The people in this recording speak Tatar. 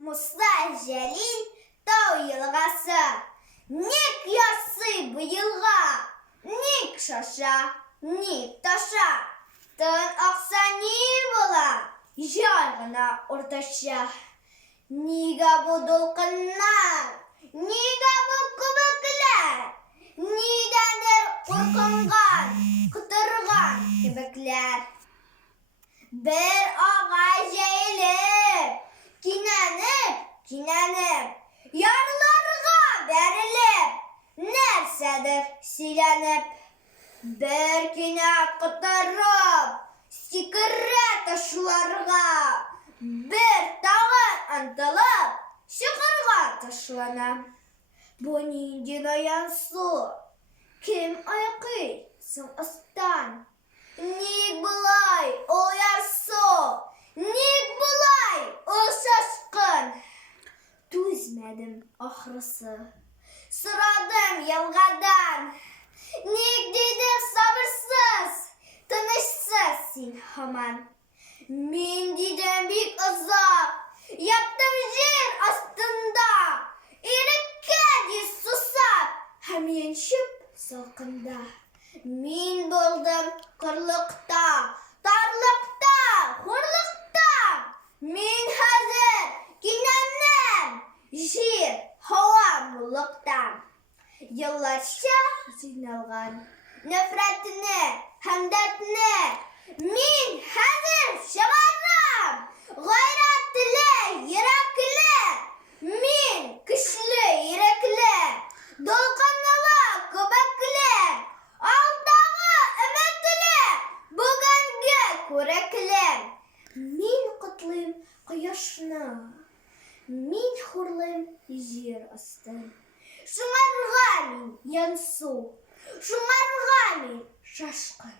Musa Jalil Тау елгасы. Ник ясый бу елга, ник шаша, ник таша. Тын акса ни була, яр гына уртача. Нигә бу дулкыннар, нигә бу күбекләр, нидәндер куркынган, кытырган кебекләр. Бер агай җәелеп, кинәнеп, ярларга бәрелеп, нәрсәдер сөйләнеп. Бер кинәт кытырып, сикерә ташларга, бер тагын ынтылып, чыгарга ташлана. Бу нинди наянсу, кем айкый соң астан? Ник булай ул ярсу, ник булай ул шашкын? Түзмәдем ахрысы, сорадым елгадан. Ник дидем сабырсыз, тынычсыз син һаман? Мин дидем бик озак, яттым җир астында, иреккә диз сусап, һәм янчып салкында. Мин булдым кырлыкта, тарлыкта, хурлыкта. Мин хәзер кинәннән, җир, һава муллыкта. Елларча җыйналган нәфрәтне һәм дәртне мин хәзер чыгарам. Гайрәтле, йөрәкле, мин көчле, йөрәкле, дулкынлы, күбекле, алдагы өметле, бүгенге күрекле. Мин котлыйм кояшны, мин хурлыйм җир астын. Шуңарга мин янсу, шуңарга мин шашкын.